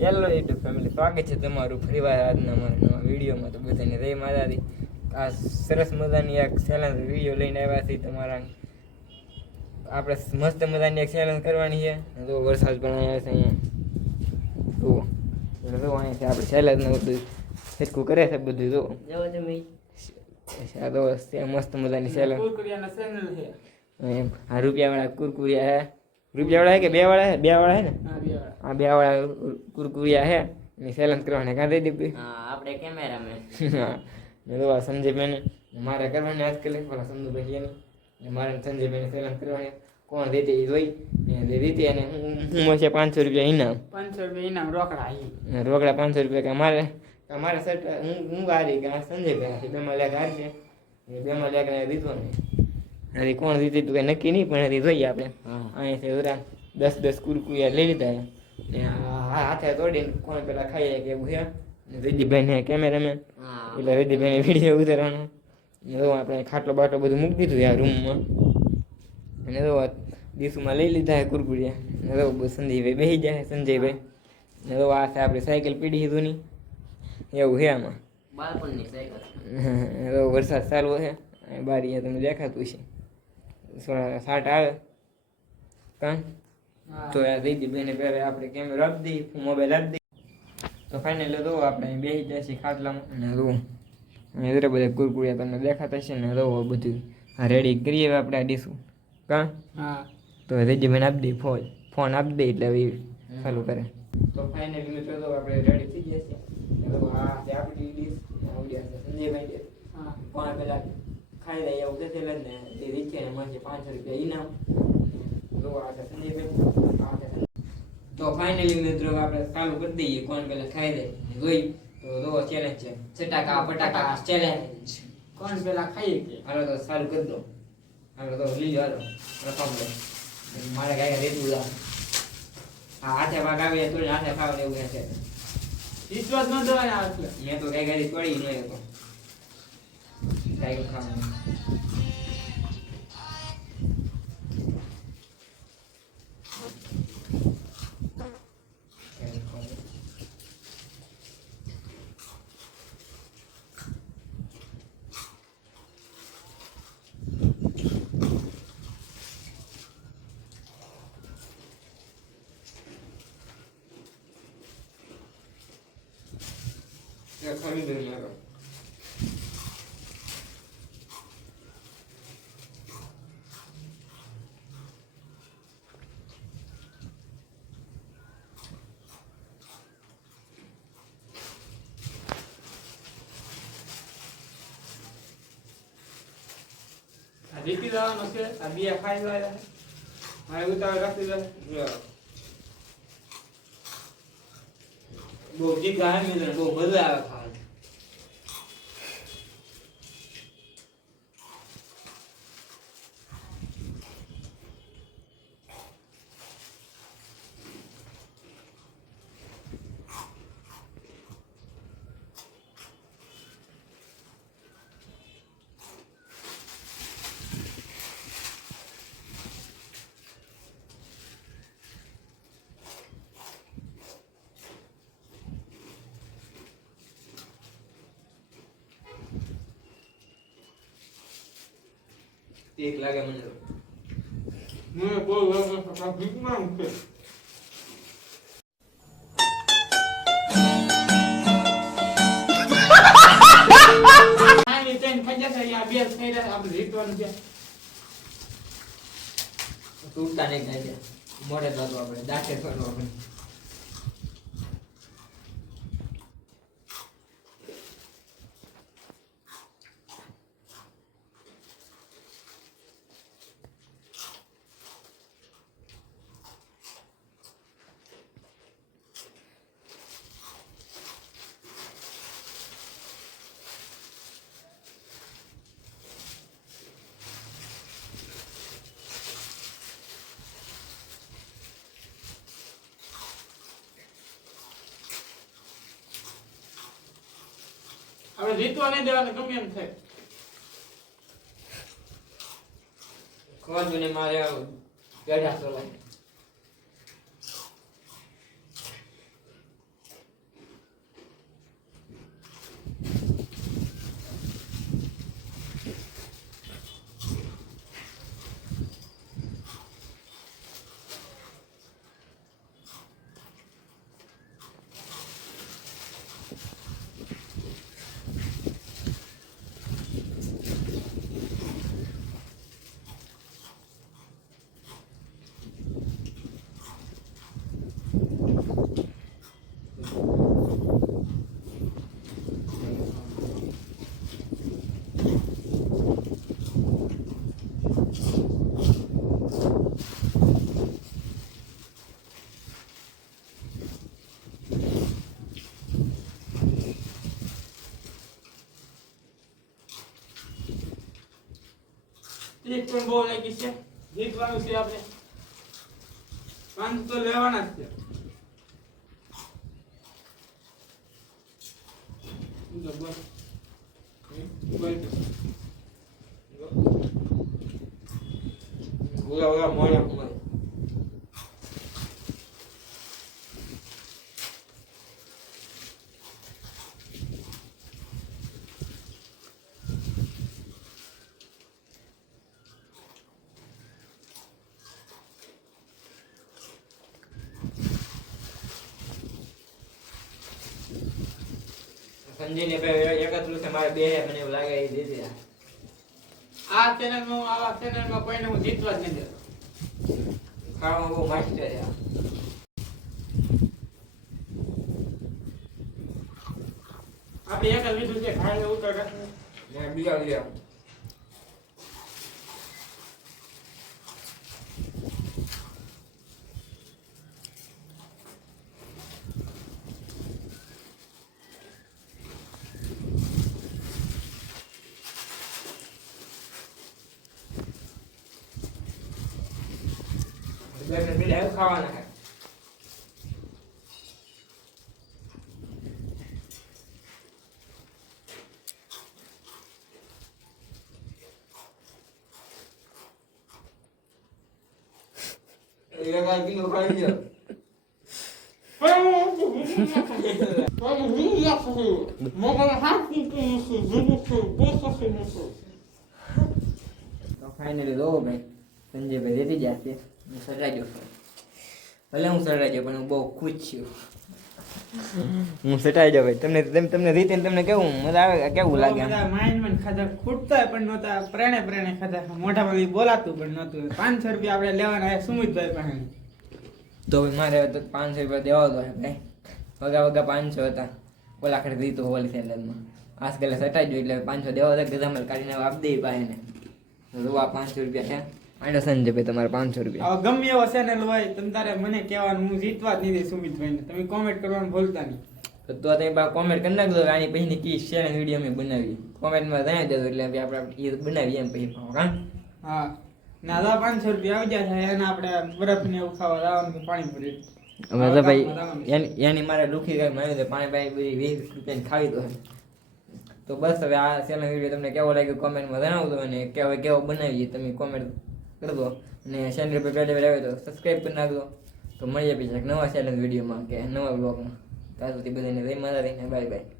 Hello YouTube family, સ્વાગત છે તમારું ફરીવાર આજના અમારા નવા વિડીયોમાં. તો બધાને જય માતાજી. આ સરસ મજાની એક ચેલેન્જ વિડીયો લઈને આવ્યા છીએ તમારા. આપણે મસ્ત મજાની એક ચેલેન્જ કરવાની છે. જો વરસાદ પણ આવ્યા છે અહીંયા. જુઓ અહીંયા આપણે ચેલેન્જનું બધું ફેરકું કરે છે બધું. જો આ તો મસ્ત મજાની ચેલેન્જ. આ રૂપિયાવાળા કુરકુરિયા હે. રૂપિયાવાળા હે કે બે વાળા હે? બે વાળા હે ને? હા, બે વાળા કુરકુરિયા હે. એની ચેલેન્જ કરવાની કાં દઈ દીધી. આપણે કેમેરામેન. હા, મેં તો સંજયભાઈને મારે કરવાની આજકાલ પેલા સંજુભાઈ એની મારે સંજયભાઈને ચેલેન્જ કરવાની. કોણ દીધી એ જોઈ દીધી અને હું છે 500 રૂપિયા ઇનામ. 500 રૂપિયા ઇનામ રોકડા. રોકડા 500 રૂપિયા મારે સર હું ગાડી કે સંજયભાઈ બેમાં લેખ હારશે. બેમાં લેખ ને દીધો ને હજી કોણ દીધી તું કઈ નક્કી નહીં, પણ હજી જોઈએ આપણે. અહીંયાથી ઉરા 10 કુરકુરિયા લઈ લીધા ને હાથે તોડીને કોણ પેલા ખાઈએ કે એવું છે. વિધિભાઈને કેમેરામેન એટલે વિધિભાઈને વિડીયો ઉતારવાનો. જો આપણે ખાટલો બાટલો બધું મૂકી દીધું આ રૂમમાં. અને તો દીસુમાં લઈ લીધા કુરકુરિયા. તો સંજયભાઈ બેસી જાય. સંજયભાઈ ને તો આ આપણે સાયકલ પીડી દીધું નહીં એવું છે આમાં. બાળપણની સાયકલ. વરસાદ ચાલુ છે. બારી તમને દેખાતું છે. સાટ આવે કાં તો આ દઈ દી બેને પહેલાં આપણે કેમેરો આપી દઈએ, મોબાઈલ આપી દઈએ. તો ફાઇનલી તો આપણે બેસી જાય છે ખાટલામાં. અને રો અહીંયા બધા કુરકુરિયા તમને દેખાતા છે ને. રો બધું રેડી કરીએ આપણે આ ડીશું કાં. હા, તો રેજીમેન્ટ આપી દઈએ. ફોન આપી દઈએ એટલે હવે ચાલુ કરે. તો ફાઇનલી મિત્રો તો આપણે રેડી થઈ ગયા છે. આ છે આપણી ડીશ, સંજયભાઈ હા પણ પેલા ખાઈ લઈએ એવું કહેશે ને એ રીચે ને મળશે 500 રૂપિયા ઇનામ. તો ફાઇનલી મિત્રો આપણે ચાલુ કરી દઈએ. કોણ પેલા ખાઈ દે જોઈ તો દો ચેલેન્જ છે. ચટાકા પટાકા ચેલેન્જ. કોણ પેલા ખાઈએ કે હાલો તો ચાલુ કરી દો. હાલો તો લીજો. હાલો રકમ લે. મારે ગાય રેતું લા. હા, હાથે ભાગ આવે તો હાથે ખાવ એવું છે. વિશ્વાસ ન દવાય આ એટલે મેં તો ગાય ગાડી પડી ન હતો. ગાય ખાવાનું ખરીદે મારો. રીતિ જવાનો છે. આ બે ખાઈ જાય મારે ઉતાવળ રાખી જાય. બહુ જીગા હે મિત્ર, બહુ મજા આવે ખાવાની. એક લાગે મને તો. મને બહુ લાગે છે ભીખમાં છે. આની ટ્રેન ખાઈ જશે યા બે થઈ રહ્યા આપણે રીતવાનું છે. તૂટતા નહીં જાય છે. મોડે તો આપણે દાખે કરવો આપણે. હવે જીતવા નહીં દેવાને ગમે એમ થાય. ખોજને મારે ગઢા સોલા એક પણ બહુ લાગી છે જીતવાનું છે આપણે 5 તો લેવાના જ છે બસ ઓલા મોયા કુમાર સંજીને ભાઈ એકત્રીસ મારે બે મને એવું લાગે એ દીધી આ ચેનલમાં આવા ચેનલમાં કોઈને હું જીતવા જ નહીં દેતો ખાવામાં બહુ માસ્ટર છે આપણે એક જ લીધું છે ખાઈને ઉતર મેં બીજા લીધા ખાવાના હે એક આ કિલો ખાઈ ગયો તો ફાઇનલી દો ભાઈ સંજયભાઈ દેતી જશે હું સરાજો ભલે હું સરાજો પણ હું બહુ ખુશ છું હું સટાઈ જાવ ભાઈ તમને રીતે તમને કેવું મજા આવે કેવું લાગે માઇન્ડ ખાધા ખૂટતા પણ નહોતા પ્રેણે ખાધા મોઢામાં બોલાતું પણ નહોતું 500 રૂપિયા આપણે લેવાના સુમિતભાઈ પાસે તો મારે તો 500 રૂપિયા દેવા દો ભાઈ વગા 500 હતા ઓલા ખડે દીધું હોલસેલરમાં આજકાલ સટાઈ જો એટલે 500 દેવા હતા ગધામલ કાઢીને આપી દે પાસે ને તો આ 500 રૂપિયા છે આને સંજયભાઈ તમારે 500 રૂપિયા હવે ગમે એવો ચેનલ હોય તમે તારે મને કહેવાનું હું જીતવા જ નહીં દે સુમિતભાઈને તમે કોમેન્ટ કરવાનું ભૂલતા નહીં તો તમે બા કોમેન્ટ કરી નાખજો આની પછીની કી શેર વિડીયો અમે બનાવી કોમેન્ટમાં જણાવી દેજો એટલે આપણે એ બનાવીએ એમ પછી કાં હા ના 500 રૂપિયા આવી જાય છે એને આપણે બરફ ને એવું ખાવા લાવવાનું પાણી ભરી અમે તો ભાઈ એની મારે દુખી ગઈ મને તો પાણી ભાઈ બધી 20 રૂપિયાની ખાવી દો તો બસ હવે આ ચેનલ વિડીયો તમને કેવો લાગ્યો કોમેન્ટમાં જણાવજો અને કેવો બનાવીએ તમે કોમેન્ટ કરી દો અને ચેનલ પર પહેલી વાર આવે તો સબસ્ક્રાઈબ કરી નાખજો તો મળીએ પછી નવા ચેનલ વિડીયોમાં કે નવા બ્લોગમાં ત્યાં સુધી બધાને જય માતાજી બાય બાય